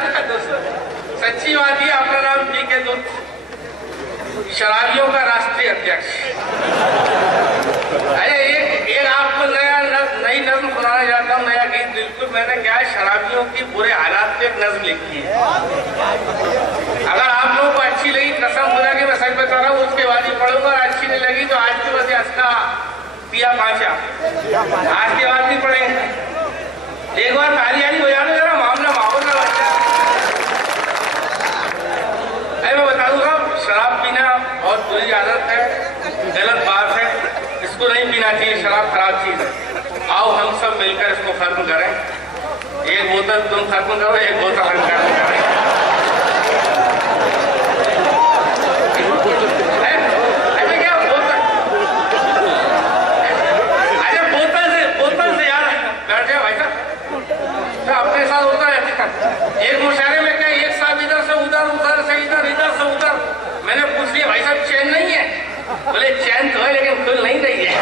सच्ची बात है, अपना नाम पी के दूध, शराबियों का राष्ट्रीय अध्यक्ष। अरे एक आपको नई नज्म सुनाना चाहता हूँ, नया गीत। बिल्कुल मैंने क्या है, शराबियों की बुरे हालात पे एक नज्म लिखी है। अगर आप लोगों को अच्छी लगी, कसम खुदा की मैं सच बता रहा हूँ, उसके बाद ही पढ़ूंगा। अच्छी नहीं लगी तो आज की वजह इसका पिया पांचा, आज के बाद भी पढ़ेंगे। एक बार ताली आली बजा दो जरा, मामला माहौल का बन जाए। मैं बता दूंगा, शराब पीना बहुत बुरी आदत है, गलत बात है, इसको नहीं पीना चाहिए। शराब खराब चीज है। आओ हम सब मिलकर इसको खत्म करें। एक बोतल तुम खत्म करो, एक बोतल हम खत्म करें। अपने साथ होता है। एक मुशायरे में क्या, एक साहब इधर से उधर, उधर से इधर, इधर से उधर। मैंने पूछ लिया, भाई साहब चैन नहीं है? बोले चैन तो है लेकिन खुल नहीं रही है।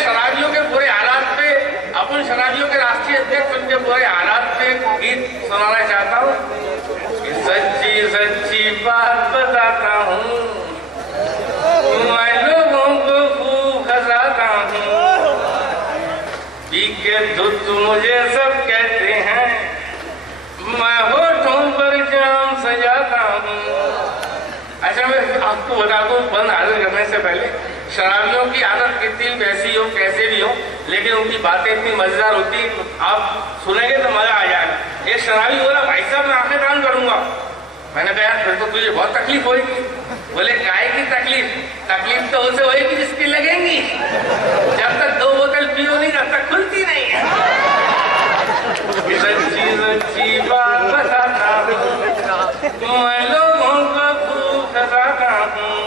शराबियों के बुरे हालात पे, अपन शराबियों के राष्ट्रीय अध्यक्ष, उनके बुरे हालात पे गीत सुनाना चाहता हूँ। सच्ची सच्ची बात बताता हूँ, मैं लोगों को खूब हंसाता हूँ। पी के दूध मुझे सब कहते हैं, मैं होठों पर जाम सजाता हूँ। अच्छा, मैं आपको बता दूं, बंद हाजिर करने से पहले, शराबियों की आदत कितनी वैसी हो, कैसे भी हो, लेकिन उनकी बातें इतनी मजेदार होती, आप सुनेंगे तो मजा आ जाएगा। एक शराबी बोला, भाई साहब मैं आंखें दान करूंगा। मैंने कहा यार फिर तो तुझे बहुत तकलीफ होगी। बोले काहे की तकलीफ? तकलीफ तो उसे होगी जिसकी लगेंगी। जब तक 2 बोतल पियो नहीं, तब तक खुलती नहीं है। सच्ची सच्ची बात बताता हूँ, मैं लोगों को खूब हंसाता हूँ।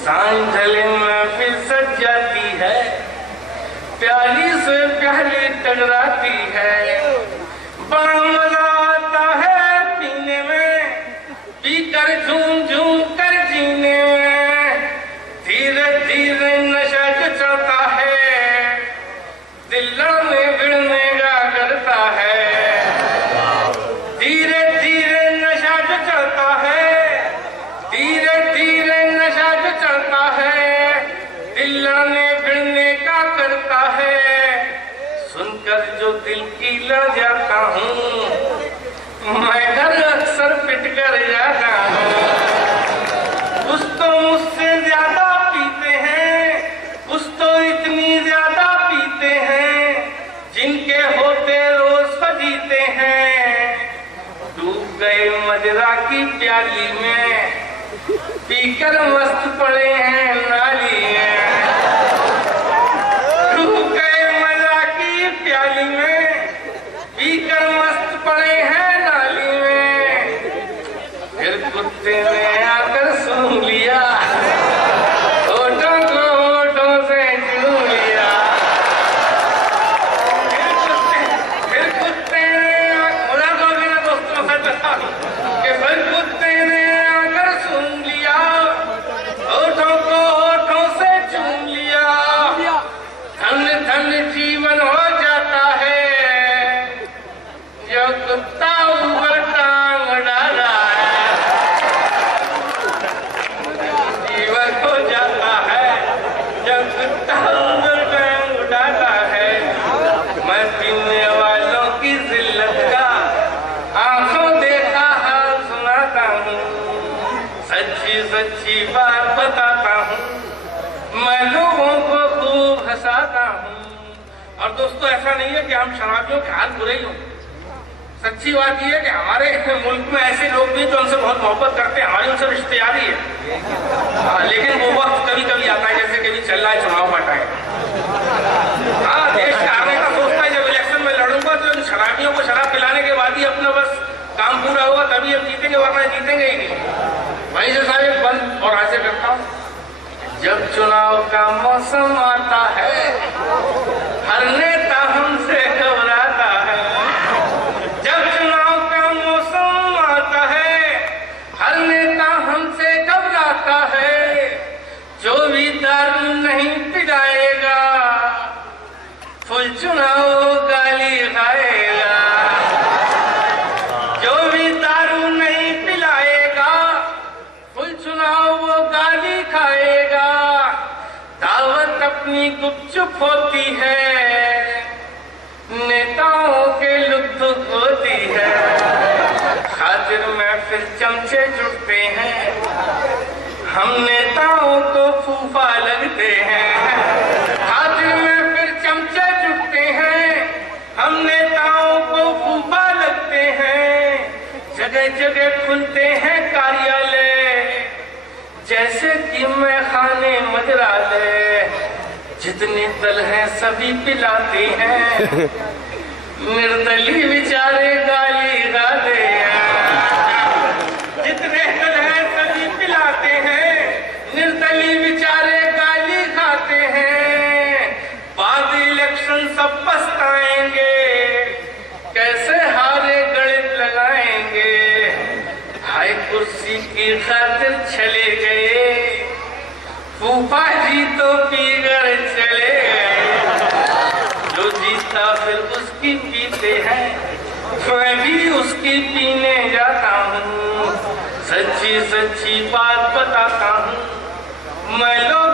सांझ ढले महफिल सज जाती है, प्याली से प्याली टकराती है। बड़ा मजा आता है पीने में, पीकर झूम झूम कर जीने में। धीरे धीरे नशा जो चढ़ता है, दिल लड़ने भिड़ने का करता है। धीरे धीरे नशा जो चढ़ता है, धीरे धीरे नशा जो चढ़ता है, दिल लड़ने भिड़ने का करता है। सुनकर जो दिल की लड़ जाता हूँ, मैं घर अक्सर पिट कर जाता हूँ। कुछ तो मुझसे ज्यादा पीते हैं, कुछ तो इतनी ज्यादा पीते हैं, जिनके होते रोज फजीते हैं। डूब गए मदिरा की प्याली में, पीकर मस्त पड़े हैं नाली में। डूब गए मदिरा की प्याली में, पीकर मस्त पड़े हैं नाली में। फिर कुत्ते ने आकर सूंघ लिया, होठों को होठों से चूम लिया। फिर कुत्ते ने, मजाक हो गया दोस्तों, सच बता कि फिर कुत्ते ने आकर सूंघ लिया, होठों को होठों से चूम लिया। धन्य धन्य जीवन हो जाता है, जो कुत्ता ऊपर टांग डाला है। जीवन हो जाता है, जब कुत्ता ऊपर टांग डाला है। मैं पीने वालों की जिल्लत का आंखों देखा हाल सुनाता हूँ। सच्ची सच्ची बात बताता हूँ, मैं लोगों को खूब हंसाता हूँ। और दोस्तों, ऐसा नहीं है कि हम शराबियों के हाल बुरे ही हों। सच्ची बात यह है कि हमारे मुल्क में ऐसे लोग भी जो हमसे बहुत मोहब्बत करते हैं, हमारी उनसे रिश्तेदारी है। लेकिन वो वक्त कभी कभी आता है, जैसे कभी चल रहा है चुनाव का टाइम। हाँ, देश हारने का सोचता है, जब इलेक्शन में लड़ूंगा तो इन शराबियों को शराब पिलाने के बाद ही अपना बस काम पूरा होगा, तभी हम जीतेंगे, वरना जीतेंगे ही नहीं। वहीं से साहब एक बंद और हाजिर करता हूँ। जब चुनाव का मौसम आता है, हर नेता हमसे घबराता है। जब चुनाव का मौसम आता है, हर नेता हमसे घबराता है। जो भी दारू नहीं पिलाएगा, फुल सुनाओ गाली खाएगा, जो भी दारू नहीं पिलाएगा फुल सुनाओ वो गाली खाएगा। दावत अपनी गुपचुप होती है, नेताओं के लुत्फ होती है। खातिर महफिल चमचे जुटते हैं, हम नेताओं को फूफा लगते हैं। खातिर महफिल चमचे जुटते हैं, हम नेताओं को फूफा लगते हैं। जगह जगह खुलते हैं कार्यालय, जैसे कि मैखाने मदिरालय। जितने दल हैं सभी पिलाते हैं, निर्दली बेचारे गाली गाते हैं। जितने दल हैं सभी पिलाते हैं, निर्दली बेचारे गाली खाते हैं। बाद इलेक्शन सब पछताएंगे, कैसे हारे गणित लगाएंगे। हाई कुर्सी की खातिर चले गए, फूफा जी तो पीकर चले गए। जो जीता फिर उसकी पीते हैं, मैं भी उसकी पीने जाता हूँ। सच्ची सच्ची बात बताता हूँ, मैं लोग